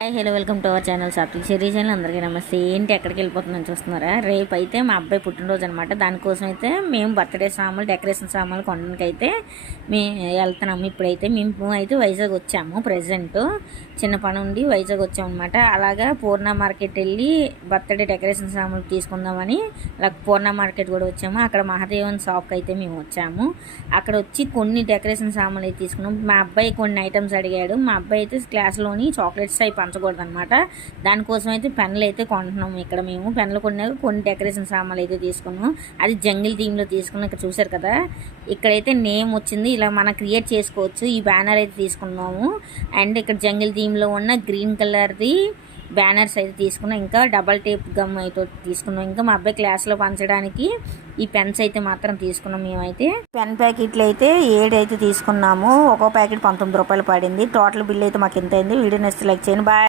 Hi hello welcome to our channel Satvik Cherry channel. అందరికీ నమస్తే. ఏంటి ఎక్కడికి వెళ్ళిపోతుందని చూస్తున్నారా? రేపు అయితే మా అబ్బాయి పుట్టినరోజు అనమాట. దానికోసం అయితే మేము బర్త్డే సామాన్లు, డెకరేషన్ సామాన్లు కొనడానికి అయితే మేము వెళ్తున్నాము. ఇప్పుడైతే మేము అయితే వైజాగ్ వచ్చాము. ప్రజెంట్ చిన్న పని ఉండి వైజాగ్ వచ్చాము అనమాట. అలాగా పూర్ణ మార్కెట్ వెళ్ళి బర్త్డే డెకరేషన్ సామాన్లు తీసుకుందామని అలా పూర్ణ మార్కెట్ కూడా వచ్చాము. అక్కడ మహాదేవన్ షాప్కి అయితే మేము వచ్చాము. అక్కడ వచ్చి కొన్ని డెకరేషన్ సామాన్లు అయితే తీసుకున్నాం. మా అబ్బాయి కొన్ని ఐటమ్స్ అడిగాడు. మా అబ్బాయి అయితే క్లాస్లోని చాక్లెట్స్ అయి పంచకూడదు అనమాట. దానికోసం అయితే పెన్నులు అయితే కొంటున్నాము. ఇక్కడ మేము పెన్నులు కొన్నాక కొన్ని డెకరేషన్ సామాన్లు అయితే తీసుకున్నాము. అది జంగిల్ థీమ్లో తీసుకున్నాం. ఇక్కడ చూసారు కదా, ఇక్కడైతే నేమ్ వచ్చింది. ఇలా మనం క్రియేట్ చేసుకోవచ్చు. ఈ బ్యానర్ అయితే తీసుకున్నాము. అండ్ ఇక్కడ జంగిల్ థీమ్లో ఉన్న గ్రీన్ కలర్ది బ్యానర్స్ అయితే తీసుకున్నాం. ఇంకా డబల్ టేప్ గమ్ అయితే తీసుకున్నాం. ఇంకా మా అబ్బాయి క్లాస్లో పంచడానికి ఈ పెన్స్ అయితే మాత్రం తీసుకున్నాం. మేమైతే పెన్ ప్యాకెట్లు అయితే 7 అయితే తీసుకున్నాము. ఒక్కో ప్యాకెట్ 19 రూపాయలు పడింది. టోటల్ బిల్ అయితే మాకు ఎంత అయింది. వీడియో నచ్చితే లైక్ చేయండి. బాయ్.